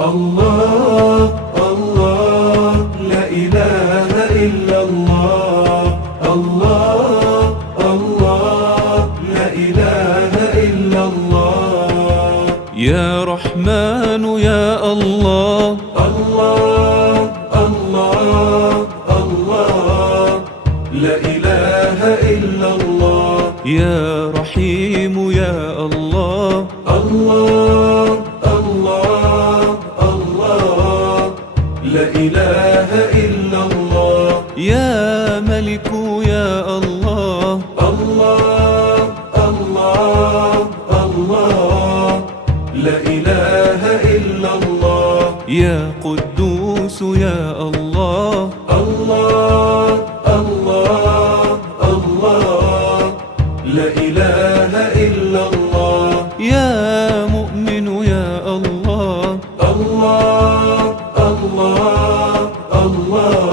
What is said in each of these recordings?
الله الله لا إله إلا الله. الله الله لا إله إلا الله. يا رحمن يا الله. الله الله الله لا إله إلا الله. يا رحيم يا الله. الله الله الله لا إله إلا الله. يا ملك يا الله. الله الله الله لا إله إلا الله. يا قدوس يا الله. الله الله الله لا إله إلا الله. يا مؤمن يا الله. الله الله الله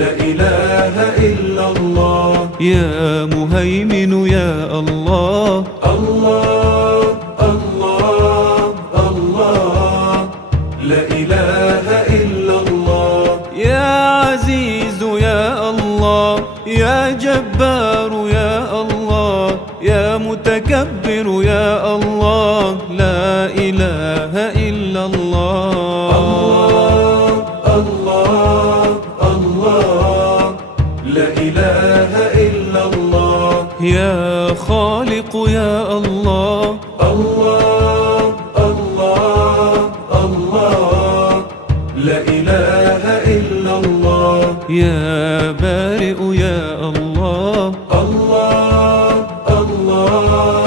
لا إله إلا الله. يا مهيمن يا الله. الله الله الله لا إله إلا الله. يا عزيز يا الله. يا جبار يا الله. يا متكبر يا الله. لا إله إلا الله. الله الله لا إله إلا الله. يا خالق يا الله. الله الله الله لا إله إلا الله. يا بارئ يا الله. الله الله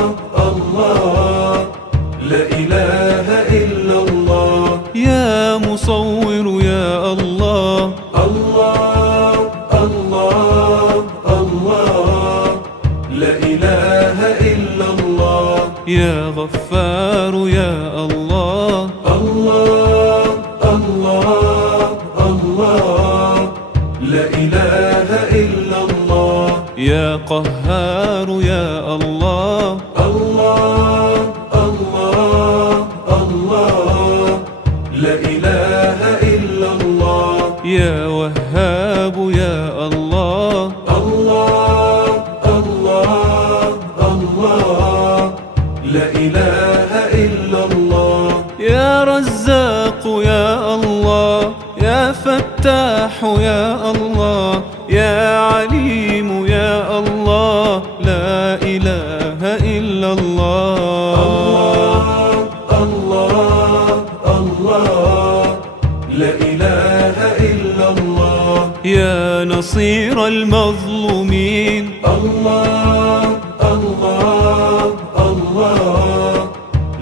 الله لا إله إلا الله. يا مصور يا الله. الله الله الله لا إله إلا الله. يا غفار يا الله. الله الله الله لا إله إلا الله. يا قهار يا الله. الله الله الله لا إله إلا الله. يا وهاب يا الله. الله الله الله لا إله إلا الله. يا رزاق يا الله. يا فتاح يا الله. يا عليم يا الله. لا إله إلا الله. الله الله لا إله إلا الله. يا نصير المظلومين. الله الله الله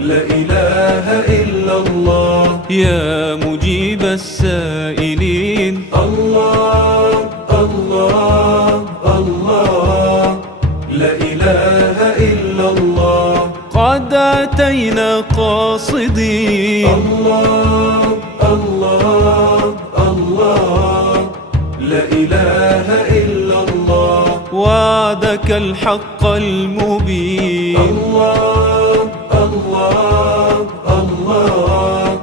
لا إله إلا الله. يا مجيب السائلين. الله الله الله لا إله إلا الله. قد أتينا قاصدين. الله الله الله لا إله إلا الله. وعدك الحق المبين. الله الله الله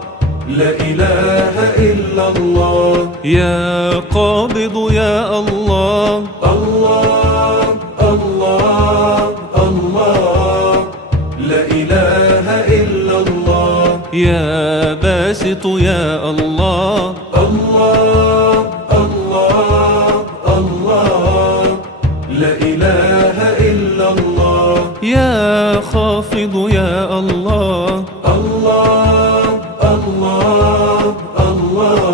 لا إله إلا الله. يا قابض يا الله. الله الله الله لا إله إلا الله. يا باسط يا الله. الله الله الله لا إله إلا الله. يا خافض يا الله. الله الله الله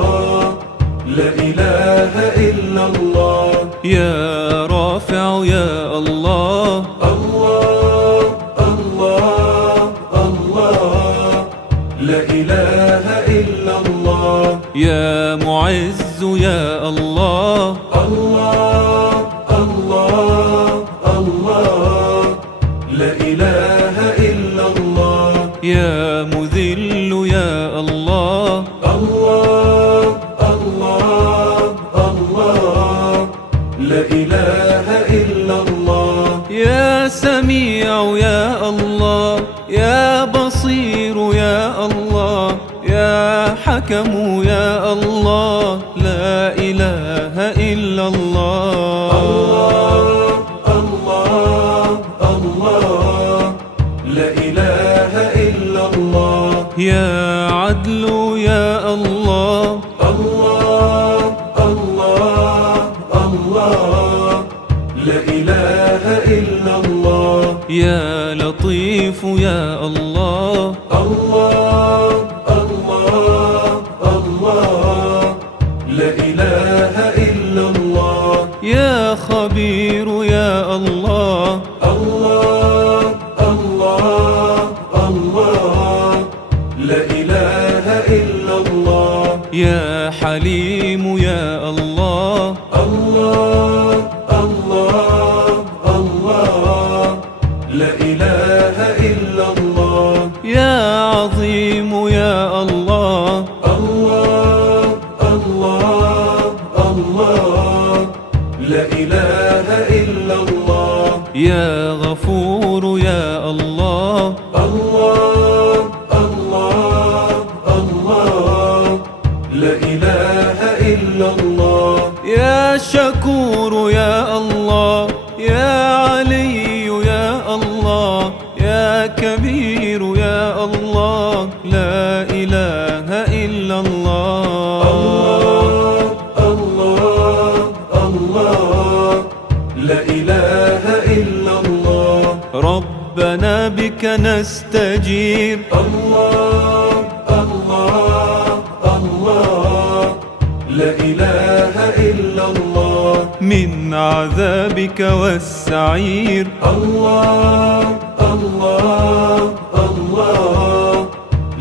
لا إله إلا الله. يا رافع يا الله. الله الله الله لا إله إلا الله. يا معز يا الله. الله الله الله لا إله إلا الله. يا مذل يا الله. الله الله الله لا إله إلا الله. يا سميع يا الله. يا بصير يا الله. يا يا حكم يا الله، لا إله إلا الله. الله الله لا إله إلا الله. يا عدل يا الله. الله الله الله لا إله إلا الله. يا لطيف يا الله. الله الله الله لا إله إلا الله. يا خبير يا الله. الله الله الله لا إله إلا الله. يا حليم يا الله. الله الله الله لا إله إلا الله. يا عظيم يا الله. الله الله الله لا إله إلا الله. يا غفور يا الله. الله الله الله لا إله إلا الله. يا شكور يا الله. يا علي يا الله. يا كبير يا الله، لا إله إلا الله. الله الله لا إله إلا الله. ربنا بك نستجير. الله الله الله لا إله إلا الله. من عذابك والسعير. الله الله الله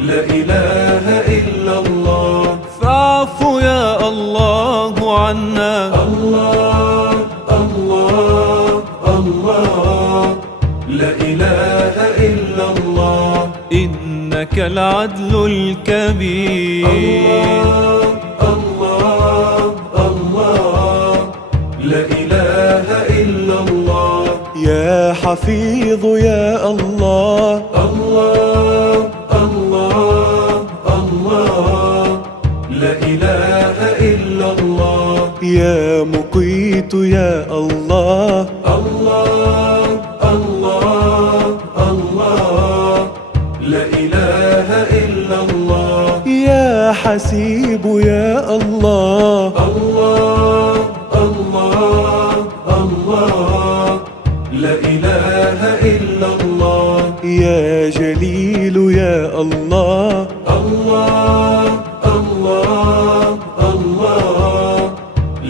لا إله إلا الله. فاعف يا الله عنا. الله الله الله لا إله إلا الله. إنك العدل الكبير. الله الله لا إله إلا الله. يا حفيظ يا الله. الله الله الله لا إله إلا الله. يا مقيت يا الله. الله الله الله لا إله إلا الله. يا حسيب يا الله. الله الله الله لا إله إلا الله. يا جليل يا الله. الله الله الله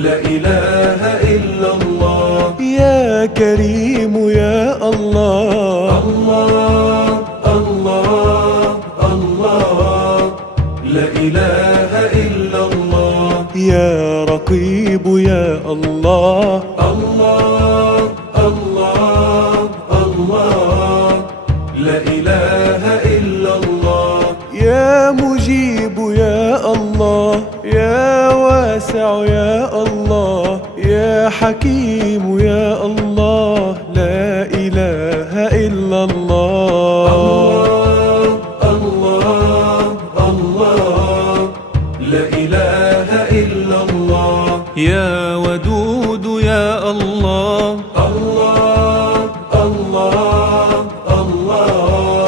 لا إله إلا الله. يا كريم يا الله. الله الله الله لا إله إلا الله. يا رقيب يا الله. الله الله الله لا إله إلا الله. يا مجيب يا الله. يا واسع يا الله. يا حكيم يا الله، لا إله إلا الله. الله الله لا إله إلا الله. يا ودود يا الله. الله الله الله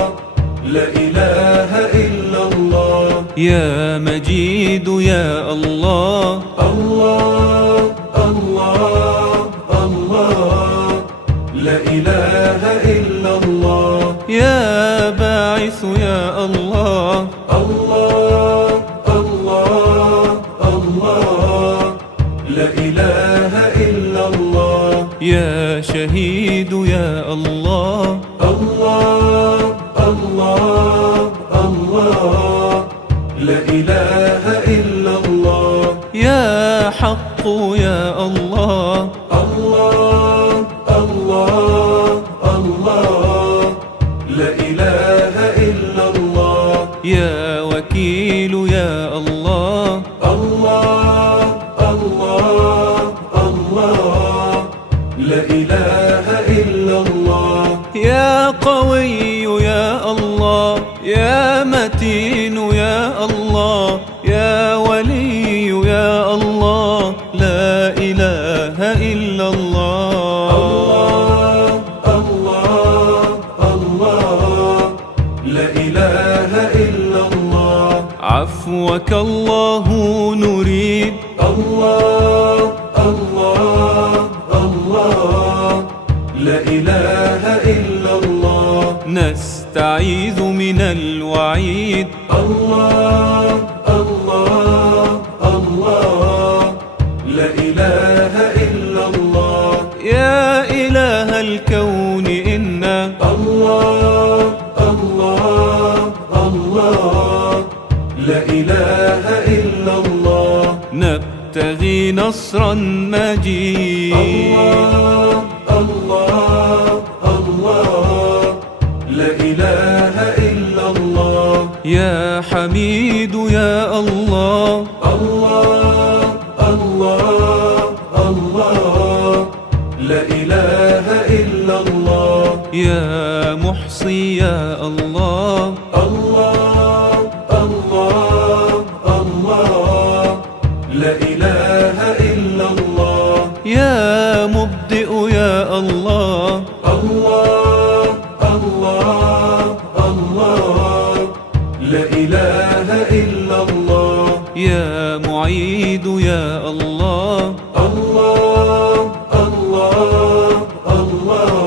لا إله إلا الله. يا مجيد يا الله. الله الله الله لا إله إلا الله. يا باعث يا الله. الله الله الله لا إله إلا الله. يا شهيد يا الله. الله الله الله لا إله إلا الله. يا حق يا الله. الله الله الله لا إله إلا الله. يا وكيل يا الله. الله الله الله لا إله إلا الله. يا قوي يا الله. يا متين يا الله. عفوك الله نريد. الله الله الله لا إله إلا الله. نستعيذ من الوعيد. الله الله الله لا إله إلا الله. يا إله الكون إنا الله الله الله لا إله إلا الله. نبتغي نصرا مجيد. الله الله الله لا إله إلا الله. يا حميد يا الله. الله الله الله لا إله إلا الله. يا محصي يا الله. الله الله الله لا إله إلا الله. يا مبدئ يا الله. الله الله الله لا إله إلا الله. يا معيد يا الله. الله الله الله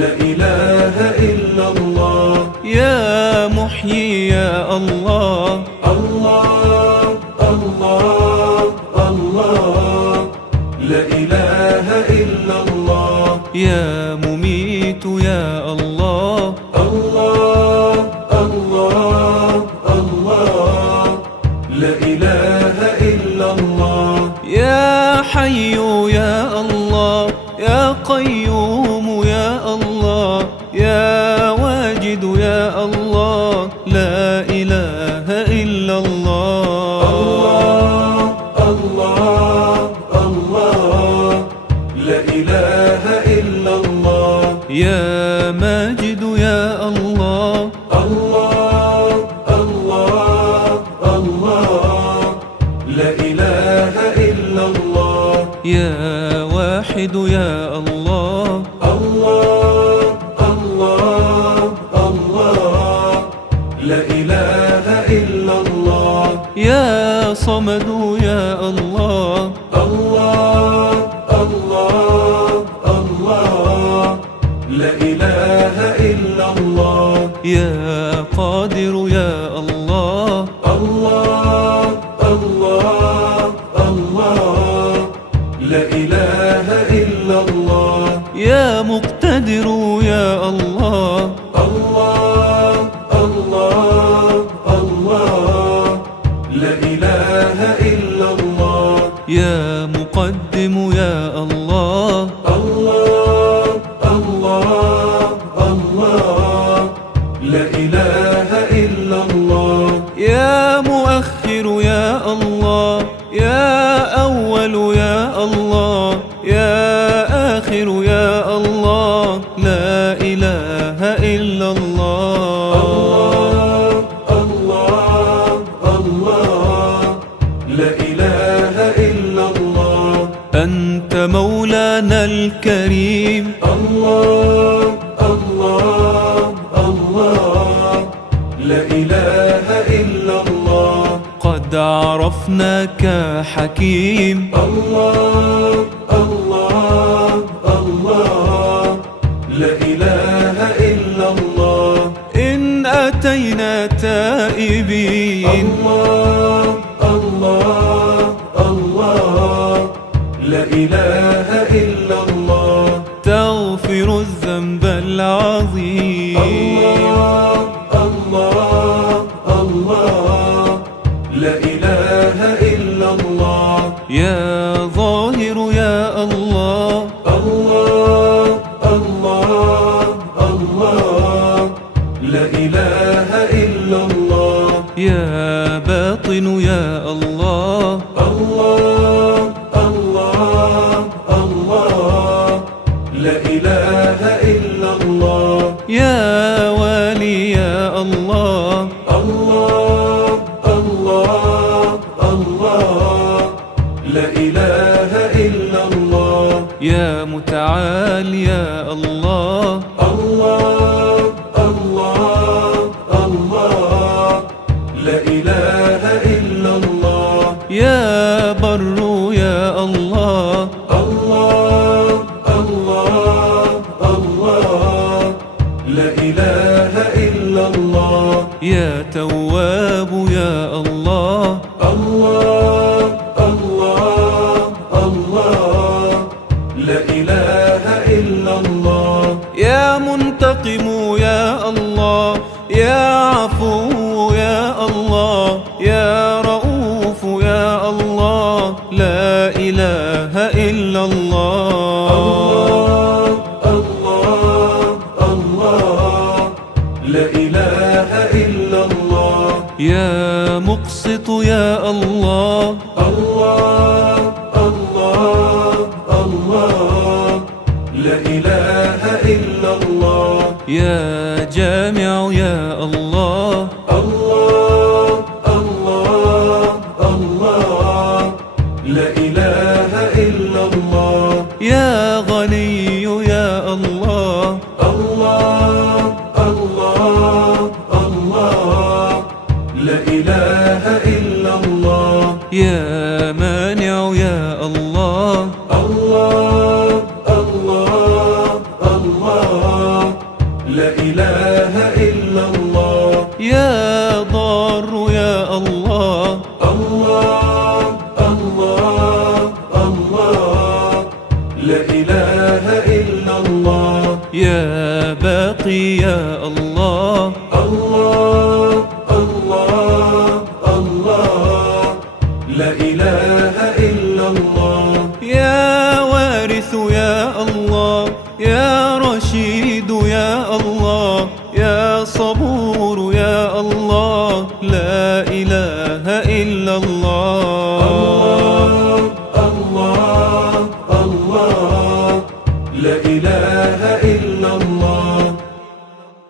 لا إله إلا الله. يا محيي يا الله. الله الله الله لا إله إلا الله. يا مميت يا الله. الله الله الله لا إله إلا الله. يا حي يا الله. يا قيوم يا الله. يا واجد يا الله. لا إله إلا الله. الله الله لا إله إلا الله. يا ماجد يا الله. الله الله الله لا إله إلا الله. يا واحد يا الله. الله الله الله لا إله إلا الله. يا صمد يا الله. الله الله الله لا إله إلا الله. يا قادر يا الله. الله الله الله لا إله إلا الله. يا مقتدر يا الله. الله الله الله لا إله إلا الله. يا مقدم يا الله. الله الله الله لا إله إلا الله. يا مؤخر يا الله. يا أول يا الله. يا آخر يا الله. لا إله إلا الله. الله الله لا إله إلا الله. أنت مولانا الكريم. الله الله الله لا إله إلا الله. قد عرفناك حكيم. الله الله الله لا إله إلا الله. إن أتينا تائبين. الله الله الله لا إله إلا الله. تغفر الذنب العظيم. الله الله الله لا إله إلا الله. يا ظاهر يا الله. الله الله الله لا إله إلا الله. يا باطن يا الله. الله الله الله لا إله إلا الله. يا والي يا الله. الله الله الله لا إله إلا الله. يا متعال يا الله. الله الله الله لا إله إلا الله. يا بر يا الله، الله الله الله، لا إله إلا الله. يا تواب يا الله، الله الله الله، لا إله إلا الله. يا منتقم يا الله، يا عفو يا الله، يا رؤوف يا الله، لا إله إلا الله. الله الله، لا إله إلا الله. يا مقسط يا الله، الله الله الله، لا إله إلا الله. يا جامع يا الله، الله الله الله، لا إله إلا الله. يا غني يا الله، الله الله الله، لا إله إلا الله. يا مانع يا الله، الله الله الله، لا إله إلا الله. يا ضار يا الله، الله الله الله، لا إله إلا الله. يا باقي يا الله، الله الله الله، لا إله إلا الله. يا وارث يا الله، يا رشيد يا الله، يا صبور يا الله، لا إله إلا الله.